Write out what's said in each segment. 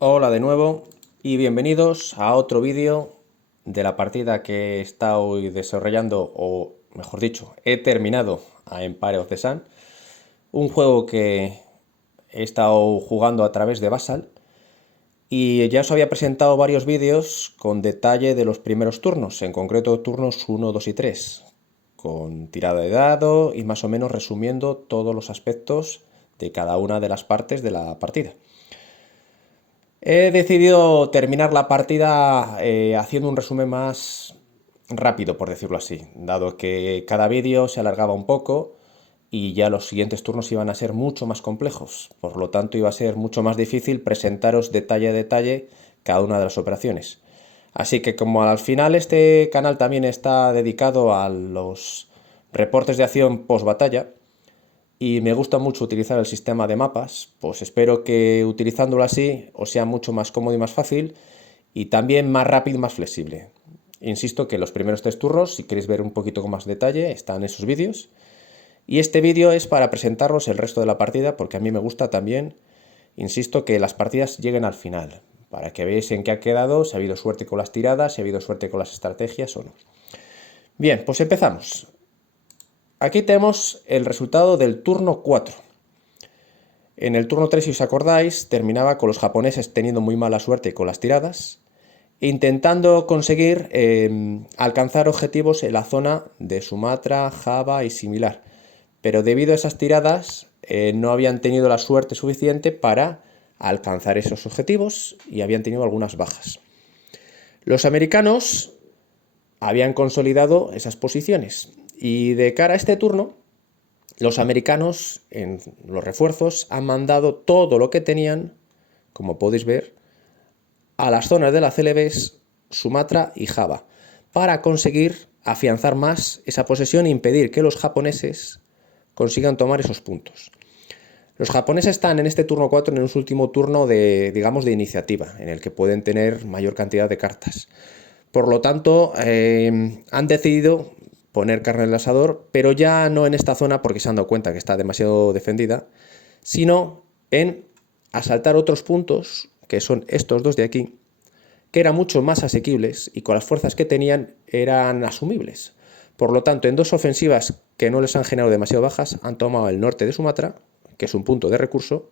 Hola de nuevo y bienvenidos a otro vídeo de la partida que he estado desarrollando, o mejor dicho, he terminado a Empire of the Sun, un juego que he estado jugando a través de Basal y ya os había presentado varios vídeos con detalle de los primeros turnos, en concreto turnos 1, 2 y 3, con tirada de dado y más o menos resumiendo todos los aspectos de cada una de las partes de la partida. He decidido terminar la partida haciendo un resumen más rápido, por decirlo así, dado que cada vídeo se alargaba un poco y ya los siguientes turnos iban a ser mucho más complejos. Por lo tanto, iba a ser mucho más difícil presentaros detalle a detalle cada una de las operaciones. Así que como al final este canal también está dedicado a los reportes de acción post batalla, y me gusta mucho utilizar el sistema de mapas, pues espero que utilizándolo así os sea mucho más cómodo y más fácil y también más rápido y más flexible. Insisto que los primeros 3 turnos, si queréis ver un poquito con más detalle, están en esos vídeos. Y este vídeo es para presentaros el resto de la partida, porque a mí me gusta también, insisto, que las partidas lleguen al final, para que veáis en qué ha quedado, si ha habido suerte con las tiradas, si ha habido suerte con las estrategias o no. Bien, pues empezamos. Aquí tenemos el resultado del turno 4. En el turno 3, si os acordáis, terminaba con los japoneses teniendo muy mala suerte con las tiradas, intentando conseguir alcanzar objetivos en la zona de Sumatra, Java y similar. Pero debido a esas tiradas no habían tenido la suerte suficiente para alcanzar esos objetivos y habían tenido algunas bajas. Los americanos habían consolidado esas posiciones y de cara a este turno, los americanos en los refuerzos han mandado todo lo que tenían, como podéis ver, a las zonas de la Celebes, Sumatra y Java, para conseguir afianzar más esa posesión e impedir que los japoneses consigan tomar esos puntos. Los japoneses están en este turno 4 en un último turno de, digamos, de iniciativa, en el que pueden tener mayor cantidad de cartas. Por lo tanto, han decidido poner carne en el asador, pero ya no en esta zona porque se han dado cuenta que está demasiado defendida, sino en asaltar otros puntos, que son estos dos de aquí, que eran mucho más asequibles y con las fuerzas que tenían eran asumibles. Por lo tanto, en dos ofensivas que no les han generado demasiado bajas, han tomado el norte de Sumatra, que es un punto de recurso,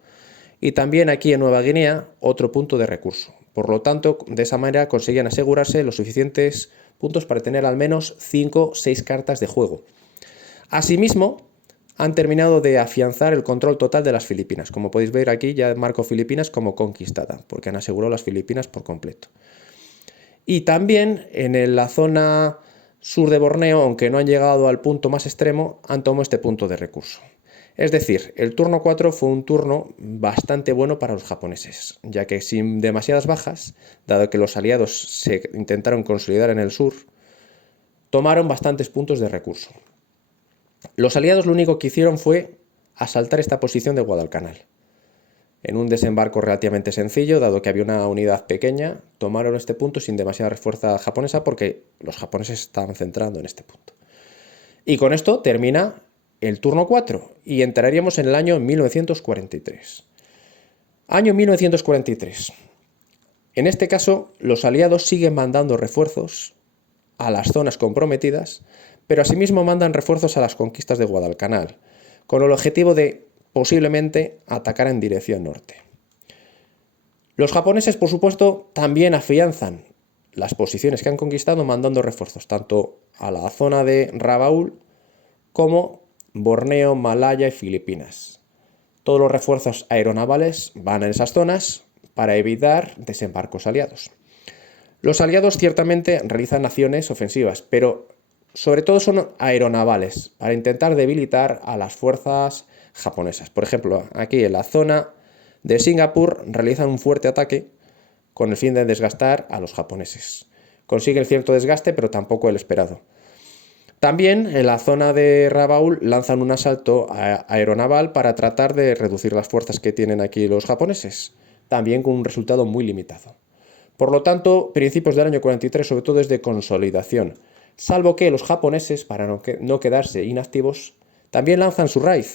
y también aquí en Nueva Guinea otro punto de recurso. Por lo tanto, de esa manera conseguían asegurarse los suficientes puntos para tener al menos 5 o 6 cartas de juego. Asimismo, han terminado de afianzar el control total de las Filipinas. Como podéis ver aquí, ya marco Filipinas como conquistada, porque han asegurado las Filipinas por completo. Y también en la zona sur de Borneo, aunque no han llegado al punto más extremo, han tomado este punto de recurso. Es decir, el turno 4 fue un turno bastante bueno para los japoneses, ya que sin demasiadas bajas, dado que los aliados se intentaron consolidar en el sur, tomaron bastantes puntos de recurso. Los aliados lo único que hicieron fue asaltar esta posición de Guadalcanal. En un desembarco relativamente sencillo, dado que había una unidad pequeña, tomaron este punto sin demasiada fuerza japonesa porque los japoneses estaban centrando en este punto. Y con esto termina el turno 4 y entraríamos en el año 1943. Año 1943. En este caso, los aliados siguen mandando refuerzos a las zonas comprometidas, pero asimismo mandan refuerzos a las conquistas de Guadalcanal, con el objetivo de posiblemente atacar en dirección norte. Los japoneses, por supuesto, también afianzan las posiciones que han conquistado mandando refuerzos tanto a la zona de Rabaul como Borneo, Malaya y Filipinas. Todos los refuerzos aeronavales van a esas zonas para evitar desembarcos aliados. Los aliados ciertamente realizan acciones ofensivas, pero sobre todo son aeronavales, para intentar debilitar a las fuerzas japonesas. Por ejemplo, aquí en la zona de Singapur realizan un fuerte ataque con el fin de desgastar a los japoneses. Consiguen cierto desgaste, pero tampoco el esperado. También en la zona de Rabaul lanzan un asalto aeronaval para tratar de reducir las fuerzas que tienen aquí los japoneses, también con un resultado muy limitado. Por lo tanto, principios del año 43 sobre todo es de consolidación, salvo que los japoneses, para no quedarse inactivos, también lanzan su raid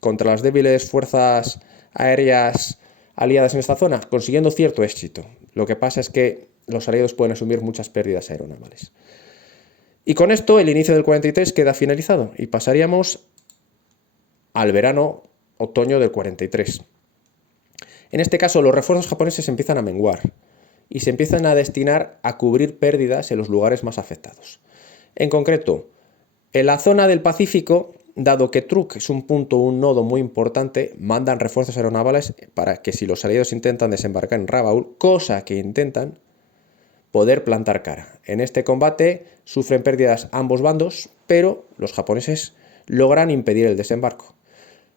contra las débiles fuerzas aéreas aliadas en esta zona, consiguiendo cierto éxito. Lo que pasa es que los aliados pueden asumir muchas pérdidas aeronavales. Y con esto el inicio del 43 queda finalizado y pasaríamos al verano-otoño del 43. En este caso los refuerzos japoneses empiezan a menguar y se empiezan a destinar a cubrir pérdidas en los lugares más afectados. En concreto, en la zona del Pacífico, dado que Truk es un nodo muy importante, mandan refuerzos aeronavales para que si los aliados intentan desembarcar en Rabaul, cosa que intentan, poder plantar cara. En este combate sufren pérdidas ambos bandos, pero los japoneses logran impedir el desembarco,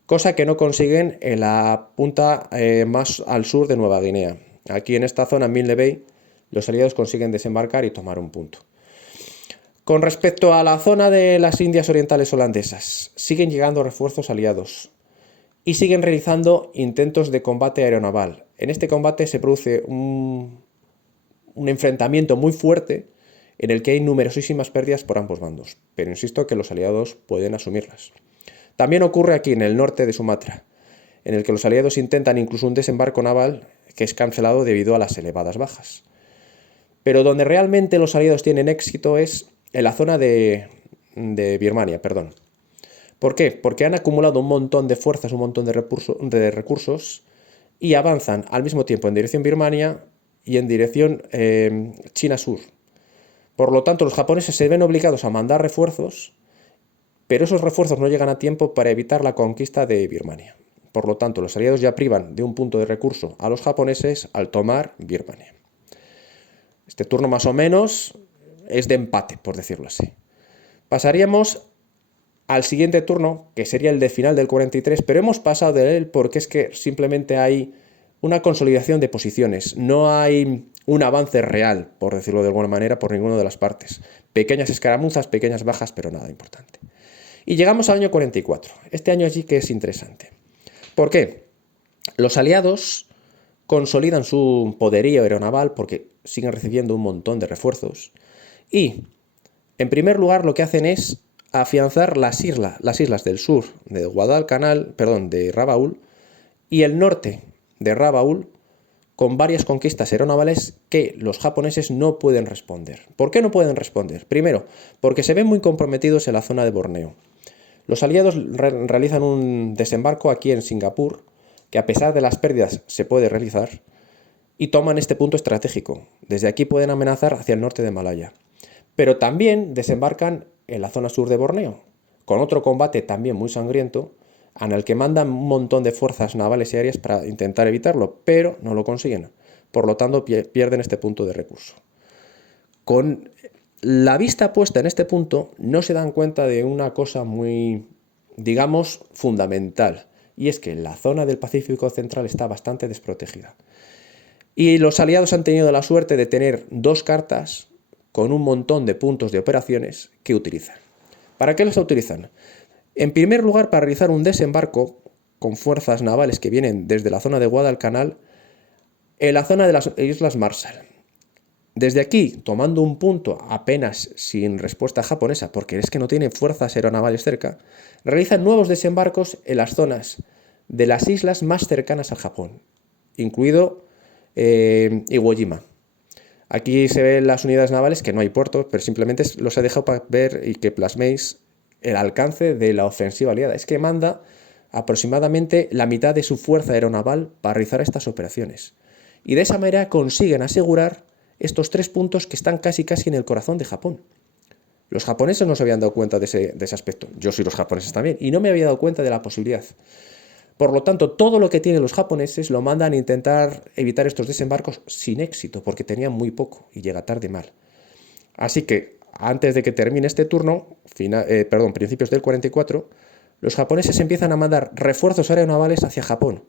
cosa que no consiguen en la punta más al sur de Nueva Guinea. Aquí en esta zona, en Milne Bay, los aliados consiguen desembarcar y tomar un punto. Con respecto a la zona de las Indias Orientales holandesas, siguen llegando refuerzos aliados y siguen realizando intentos de combate aeronaval. En este combate se produce un enfrentamiento muy fuerte en el que hay numerosísimas pérdidas por ambos bandos, pero insisto que los aliados pueden asumirlas. También ocurre aquí en el norte de Sumatra, en el que los aliados intentan incluso un desembarco naval que es cancelado debido a las elevadas bajas. Pero donde realmente los aliados tienen éxito es en la zona de Birmania, perdón. ¿Por qué? Porque han acumulado un montón de fuerzas, un montón de recursos y avanzan al mismo tiempo en dirección Birmania y en dirección China Sur. Por lo tanto, los japoneses se ven obligados a mandar refuerzos, pero esos refuerzos no llegan a tiempo para evitar la conquista de Birmania. Por lo tanto, los aliados ya privan de un punto de recurso a los japoneses al tomar Birmania. Este turno más o menos es de empate, por decirlo así. Pasaríamos al siguiente turno, que sería el de final del 43, pero hemos pasado de él porque es que simplemente hay una consolidación de posiciones, no hay un avance real, por decirlo de alguna manera, por ninguna de las partes. Pequeñas escaramuzas, pequeñas bajas, pero nada importante. Y llegamos al año 44. Este año allí que es interesante. ¿Por qué? Los aliados consolidan su poderío aeronaval porque siguen recibiendo un montón de refuerzos y, en primer lugar, lo que hacen es afianzar las islas del sur de Guadalcanal, de Rabaul, y el norte de Rabaul con varias conquistas aeronavales que los japoneses no pueden responder. ¿Por qué no pueden responder? Primero, porque se ven muy comprometidos en la zona de Borneo. Los aliados realizan un desembarco aquí en Singapur, que a pesar de las pérdidas se puede realizar, y toman este punto estratégico. Desde aquí pueden amenazar hacia el norte de Malaya. Pero también desembarcan en la zona sur de Borneo, con otro combate también muy sangriento, en el que mandan un montón de fuerzas navales y aéreas para intentar evitarlo, pero no lo consiguen. Por lo tanto, pierden este punto de recurso. Con la vista puesta en este punto, no se dan cuenta de una cosa muy, digamos, fundamental, y es que la zona del Pacífico Central está bastante desprotegida. Y los aliados han tenido la suerte de tener dos cartas con un montón de puntos de operaciones que utilizan. ¿Para qué las utilizan? En primer lugar, para realizar un desembarco con fuerzas navales que vienen desde la zona de Guadalcanal en la zona de las Islas Marshall. Desde aquí, tomando un punto apenas sin respuesta japonesa, porque es que no tienen fuerzas aeronavales cerca, realizan nuevos desembarcos en las zonas de las islas más cercanas al Japón, incluido Iwo Jima. Aquí se ven las unidades navales, que no hay puertos, pero simplemente los he dejado para ver y que plasméis el alcance de la ofensiva aliada. Es que manda aproximadamente la mitad de su fuerza aeronaval para realizar estas operaciones. Y de esa manera consiguen asegurar estos 3 puntos que están casi en el corazón de Japón. Los japoneses no se habían dado cuenta de ese aspecto. Yo soy los japoneses también, y no me había dado cuenta de la posibilidad. Por lo tanto, todo lo que tienen los japoneses lo mandan a intentar evitar estos desembarcos sin éxito, porque tenían muy poco y llega tarde mal. Así que, antes de que termine este turno, principios del 44, los japoneses empiezan a mandar refuerzos aeronavales hacia Japón,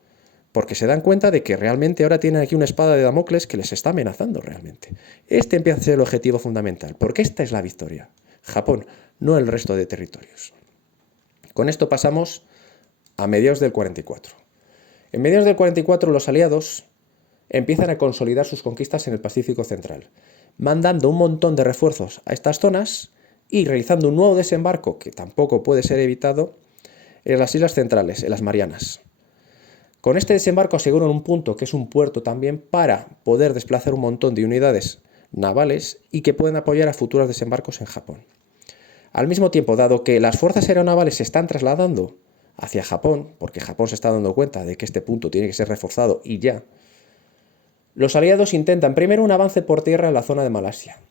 porque se dan cuenta de que realmente ahora tienen aquí una espada de Damocles que les está amenazando realmente. Este empieza a ser el objetivo fundamental, porque esta es la victoria. Japón, no el resto de territorios. Con esto pasamos a mediados del 44. En mediados del 44 los aliados empiezan a consolidar sus conquistas en el Pacífico Central, mandando un montón de refuerzos a estas zonas y realizando un nuevo desembarco, que tampoco puede ser evitado, en las Islas Centrales, en las Marianas. Con este desembarco aseguran un punto que es un puerto también para poder desplazar un montón de unidades navales y que pueden apoyar a futuros desembarcos en Japón. Al mismo tiempo, dado que las fuerzas aeronavales se están trasladando hacia Japón, porque Japón se está dando cuenta de que este punto tiene que ser reforzado y ya, los aliados intentan primero un avance por tierra en la zona de Malasia,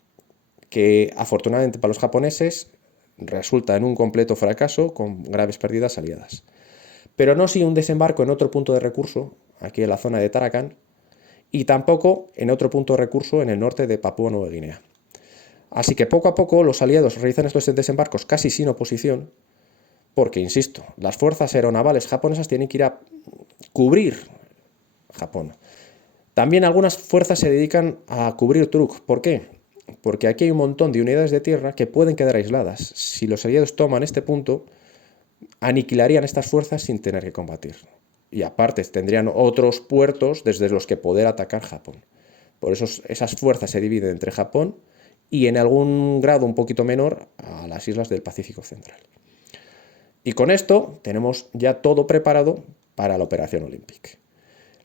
que afortunadamente para los japoneses resulta en un completo fracaso con graves pérdidas aliadas. Pero no si un desembarco en otro punto de recurso, aquí en la zona de Tarakan, y tampoco en otro punto de recurso en el norte de Papúa Nueva Guinea. Así que poco a poco los aliados realizan estos desembarcos casi sin oposición, porque, insisto, las fuerzas aeronavales japonesas tienen que ir a cubrir Japón. También algunas fuerzas se dedican a cubrir Truk. ¿Por qué? Porque aquí hay un montón de unidades de tierra que pueden quedar aisladas. Si los aliados toman este punto, aniquilarían estas fuerzas sin tener que combatir. Y aparte tendrían otros puertos desde los que poder atacar Japón. Por eso esas fuerzas se dividen entre Japón y en algún grado un poquito menor a las islas del Pacífico Central. Y con esto tenemos ya todo preparado para la Operación Olympic.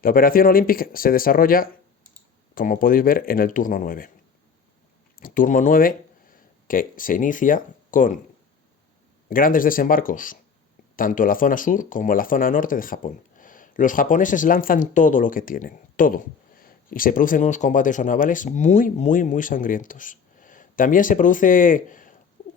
La Operación Olympic se desarrolla, como podéis ver, en el turno 9. Turno 9 que se inicia con grandes desembarcos tanto en la zona sur como en la zona norte de Japón. Los japoneses lanzan todo lo que tienen, todo, y se producen unos combates navales muy sangrientos. También se produce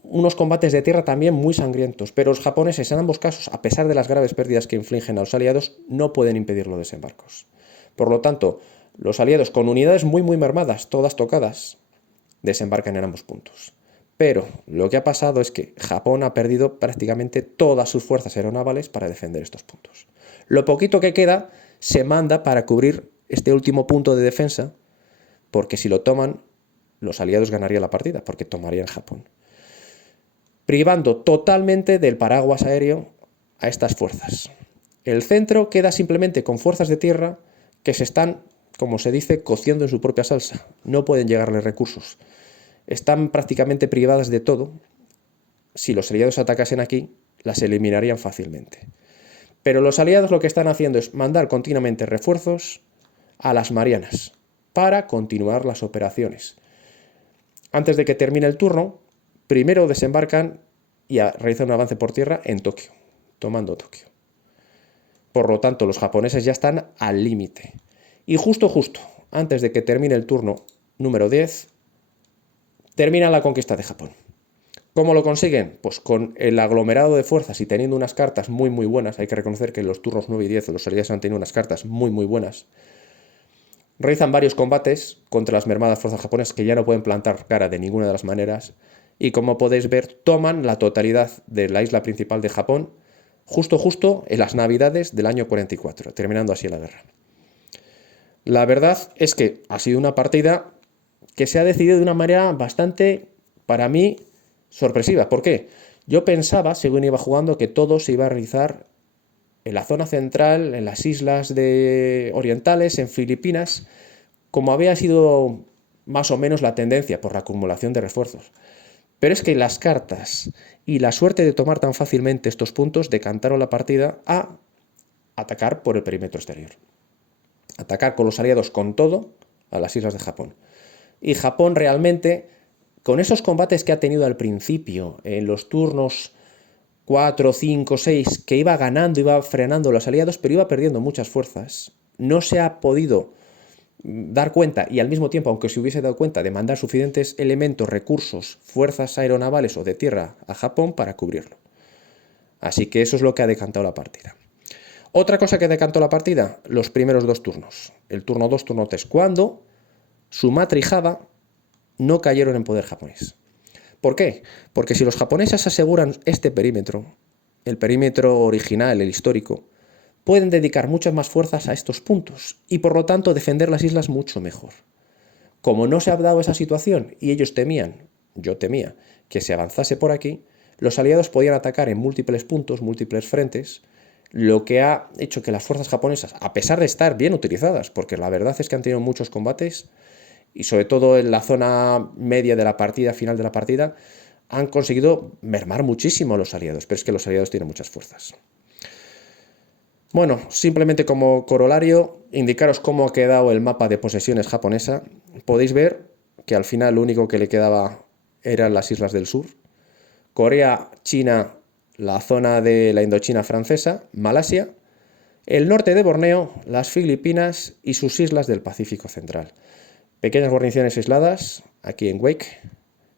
unos combates de tierra también muy sangrientos, pero los japoneses en ambos casos, a pesar de las graves pérdidas que infligen a los aliados, no pueden impedir los desembarcos. Por lo tanto, los aliados con unidades muy mermadas, todas tocadas, desembarcan en ambos puntos. Pero lo que ha pasado es que Japón ha perdido prácticamente todas sus fuerzas aeronavales para defender estos puntos. Lo poquito que queda se manda para cubrir este último punto de defensa, porque si lo toman, los aliados ganarían la partida, porque tomarían Japón, privando totalmente del paraguas aéreo a estas fuerzas. El centro queda simplemente con fuerzas de tierra que se están, como se dice, cociendo en su propia salsa. No pueden llegarles recursos. Están prácticamente privadas de todo. Si los aliados atacasen aquí, las eliminarían fácilmente. Pero los aliados lo que están haciendo es mandar continuamente refuerzos a las Marianas para continuar las operaciones. Antes de que termine el turno, primero desembarcan y realizan un avance por tierra en Tokio, tomando Tokio. Por lo tanto, los japoneses ya están al límite. Y justo, antes de que termine el turno número 10, termina la conquista de Japón. ¿Cómo lo consiguen? Pues con el aglomerado de fuerzas y teniendo unas cartas muy buenas. Hay que reconocer que en los turnos 9 y 10 los aliados han tenido unas cartas muy buenas. Realizan varios combates contra las mermadas fuerzas japonesas que ya no pueden plantar cara de ninguna de las maneras. Y como podéis ver, toman la totalidad de la isla principal de Japón justo en las navidades del año 44, terminando así la guerra. La verdad es que ha sido una partida que se ha decidido de una manera bastante, para mí, sorpresiva. ¿Por qué? Yo pensaba, según iba jugando, que todo se iba a realizar en la zona central, en las islas orientales, en Filipinas, como había sido más o menos la tendencia por la acumulación de refuerzos. Pero es que las cartas y la suerte de tomar tan fácilmente estos puntos decantaron la partida a atacar por el perímetro exterior. Atacar con los aliados con todo a las islas de Japón. Y Japón realmente, con esos combates que ha tenido al principio, en los turnos 4, 5, 6, que iba ganando, iba frenando a los aliados, pero iba perdiendo muchas fuerzas, no se ha podido dar cuenta, y al mismo tiempo, aunque se hubiese dado cuenta, de mandar suficientes elementos, recursos, fuerzas aeronavales o de tierra a Japón para cubrirlo. Así que eso es lo que ha decantado la partida. Otra cosa que decantó la partida, los primeros dos turnos. El turno 2, turno 3, cuando Sumatra y Java no cayeron en poder japonés. ¿Por qué? Porque si los japoneses aseguran este perímetro, el perímetro original, el histórico, pueden dedicar muchas más fuerzas a estos puntos y por lo tanto defender las islas mucho mejor. Como no se ha dado esa situación y ellos temían, yo temía, que se avanzase por aquí, los aliados podían atacar en múltiples puntos, múltiples frentes, lo que ha hecho que las fuerzas japonesas, a pesar de estar bien utilizadas, porque la verdad es que han tenido muchos combates, y sobre todo en la zona media de la partida, final de la partida, han conseguido mermar muchísimo a los aliados, pero es que los aliados tienen muchas fuerzas. Bueno, simplemente como corolario, indicaros cómo ha quedado el mapa de posesiones japonesa. Podéis ver que al final lo único que le quedaba eran las islas del sur. Corea, China, la zona de la Indochina francesa, Malasia, el norte de Borneo, las Filipinas y sus islas del Pacífico central. Pequeñas guarniciones aisladas aquí en Wake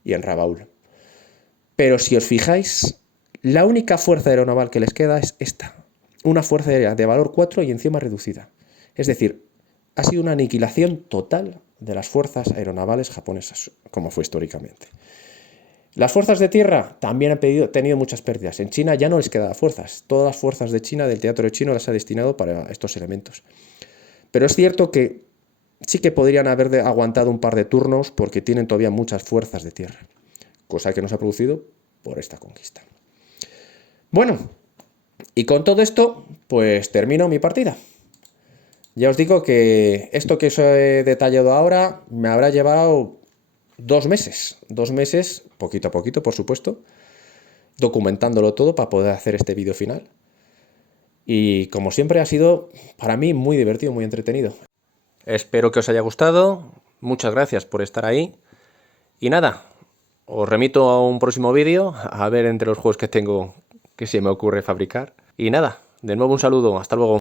y en Rabaul. Pero si os fijáis, la única fuerza aeronaval que les queda es esta. Una fuerza aérea de valor 4 y encima reducida. Es decir, ha sido una aniquilación total de las fuerzas aeronavales japonesas, como fue históricamente. Las fuerzas de tierra también han tenido muchas pérdidas. En China ya no les quedan fuerzas. Todas las fuerzas de China, del teatro chino, las ha destinado para estos elementos. Pero es cierto que sí que podrían haber aguantado un par de turnos porque tienen todavía muchas fuerzas de tierra. Cosa que no se ha producido por esta conquista. Bueno, y con todo esto, pues termino mi partida. Ya os digo que esto que os he detallado ahora me habrá llevado 2 meses. 2 meses, poquito a poquito, por supuesto, documentándolo todo para poder hacer este vídeo final. Y como siempre ha sido para mí muy divertido, muy entretenido. Espero que os haya gustado. Muchas gracias por estar ahí. Y nada, os remito a un próximo vídeo, a ver entre los juegos que tengo que se me ocurre fabricar. Y nada, de nuevo un saludo, hasta luego.